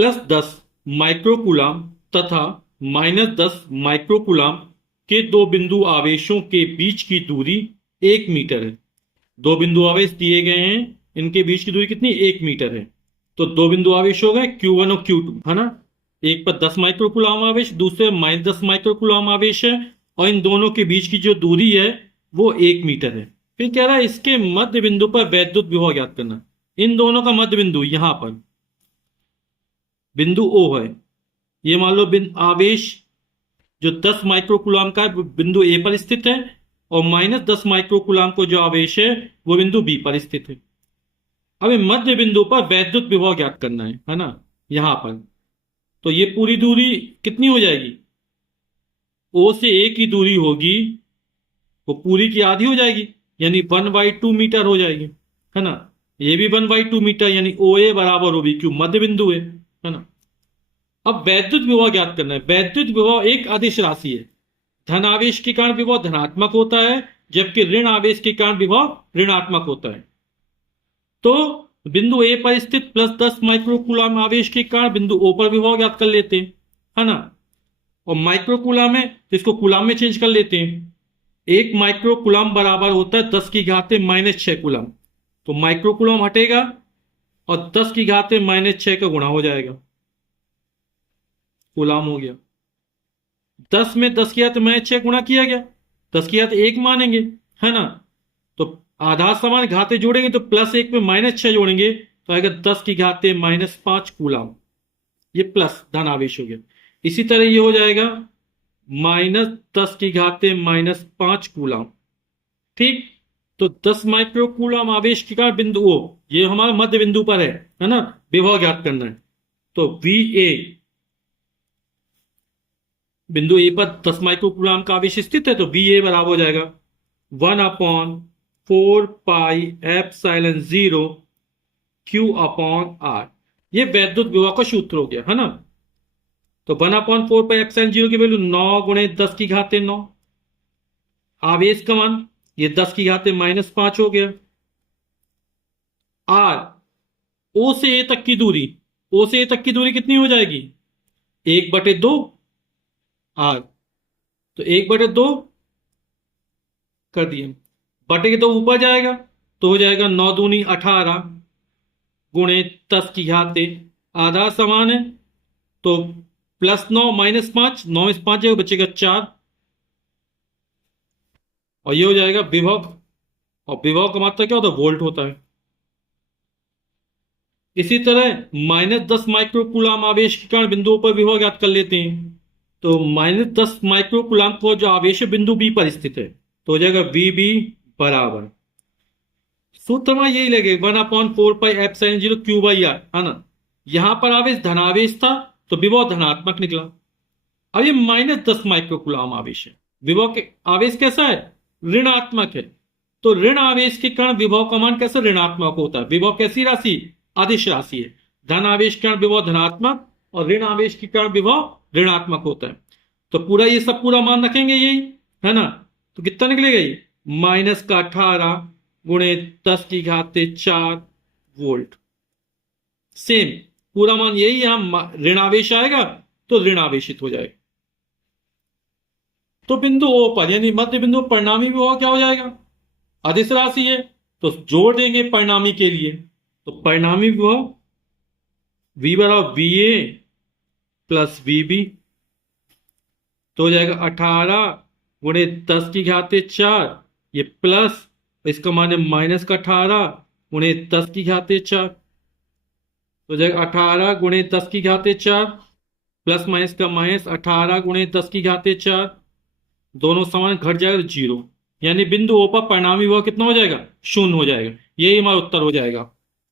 +10 माइक्रोकूलाम तथा -10 माइक्रोकूलाम के दो बिंदु आवेशों के बीच की दूरी 1 मीटर है। दो बिंदु आवेश दिए गए हैं, इनके बीच की दूरी कितनी, 1 मीटर है। तो दो बिंदु आवेश हो गए Q1 और Q2, है ना। एक पर 10 माइक्रोकूलाम आवेश, दूसरे -10 माइक्रोकूलाम आवेश है, और इन दोनों के बीच की जो दूरी है वो 1 मीटर है। फिर कह रहा है इसके मध्य बिंदु पर वैद्युत विभव ज्ञात करना। इन दोनों का मध्य बिंदु यहां पर बिंदु O है। ये मान लो आवेश जो 10 माइक्रोकूलाम का है वो बिंदु ए पर स्थित है, और -10 माइक्रोकूलाम को जो आवेश है वो बिंदु बी पर स्थित है। अब मध्य बिंदु पर वैद्युत विभव ज्ञात करना है ना, यहां पर। तो ये पूरी दूरी कितनी हो जाएगी, ओ से ए की दूरी होगी वो पूरी की आधी हो जाएगी, यानी 1/2 मीटर हो जाएगी, है ना। ये भी 1/2 मीटर, यानी ओ ए बराबर ओ बी क्यू मध्य बिंदु है ना। अब वैद्युत विभव ज्ञात करना है। वैद्युत विभव एक अदिश राशि है। धन आवेश के कारण विभव धनात्मक होता है, जबकि ऋण आवेश के कारण विभव ऋणात्मक होता है। तो बिंदु ए पर स्थित +10 माइक्रोकूलाम आवेश के कारण बिंदु ओ पर विभव ज्ञात कर लेते हैं, है ना। और माइक्रोकूलाम है तो इसको कूलाम में चेंज कर लेते हैं। 1 माइक्रोकूलाम बराबर होता है 10⁻⁻6 कूलाम। तो माइक्रोकूलाम हटेगा और 10⁻⁻6 का गुणा हो जाएगा, कूलाम हो गया। 10 में 10⁻⁻6 गुणा किया गया, 10⁻1 मानेंगे, है ना। तो आधार समान घाते जोड़ेंगे तो +1 में -6 जोड़ेंगे तो आएगा 10⁻⁻5 कूलाम। ये प्लस धन आवेश हो गया। इसी तरह ये हो जाएगा -10⁻5 कूलाम। ठीक। तो 10 माइक्रोकूलाम आवेश के कारण बिंदु ओ, ये हमारा मध्य बिंदु पर है ना, विभव ज्ञात करना है। तो VA, बिंदु ए पर 10 माइक्रोकूलाम का आवेश स्थित है, तो VA बराबर हो जाएगा 1/4πε0 Q/R। ये वैद्युत विभव का सूत्र हो गया, है ना। तो 1/4πε0 की वैल्यू 9 × 10⁻9। आवेश का मान ये 10⁻⁻5 हो गया। R, O से A तक की दूरी, O से A तक की दूरी कितनी हो जाएगी, 1/2 R। तो 1/2 कर दिए, बटे के तो ऊपर जाएगा तो हो जाएगा 9 दूनी 18 गुणे 10⁻, आधा समान है तो +9 -5, 9 में 5 जाएगा, बचेगा 4, और ये हो जाएगा विभव। और विभव का मात्रा क्या होता है, वोल्ट होता है। इसी तरह -10 माइक्रोकूलाम आवेश के कारण बिंदुओं पर विभव ज्ञात कर लेते हैं। तो -10 माइक्रोकूलाम को जो आवेश है बिंदु बी पर स्थित है, तो हो जाएगा VB बराबर, सूत्र में यही लगेगा 1/4πε0 Q/R, है ना। यहां पर आवेश धनावेश था तो विभव धनात्मक निकला। अब ये -10 माइक्रोकूलाम आवेश है, विभव के आवेश कैसा है, ऋणात्मक है। तो ऋण आवेश के कारण विभव का मान कैसे ऋणात्मक होता है। विभव कैसी राशि, अदिश राशि है। धन आवेश के कारण विभव धनात्मक और ऋण आवेश के कारण विभव ऋणात्मक होता है। तो पूरा ये सब पूरा मान रखेंगे यही, है ना। तो कितना निकलेगा ये, -18 × 10⁻4 वोल्ट। सेम पूरा मान यही, यहां ऋण आवेश आएगा तो ऋण आवेशित हो जाएगा। तो बिंदु O पर यानी मध्य बिंदु परिणामी विभव क्या हो जाएगा, अदिश राशि है तो जोड़ देंगे परिणामी के लिए। तो परिणामी विभव V बराबर VA + VB, तो हो जाएगा 18 × 10⁻4, ये प्लस, इसका मान है -18 × 10⁻4, तो हो जाएगा 18 × 10⁻4 प्लस माइनस का माइनस 18 × 10⁻4, दोनों समान घट जाएगा तो 0, यानी बिंदु O पर परिणामी विभव कितना हो जाएगा, 0 हो जाएगा। यही हमारा उत्तर हो जाएगा।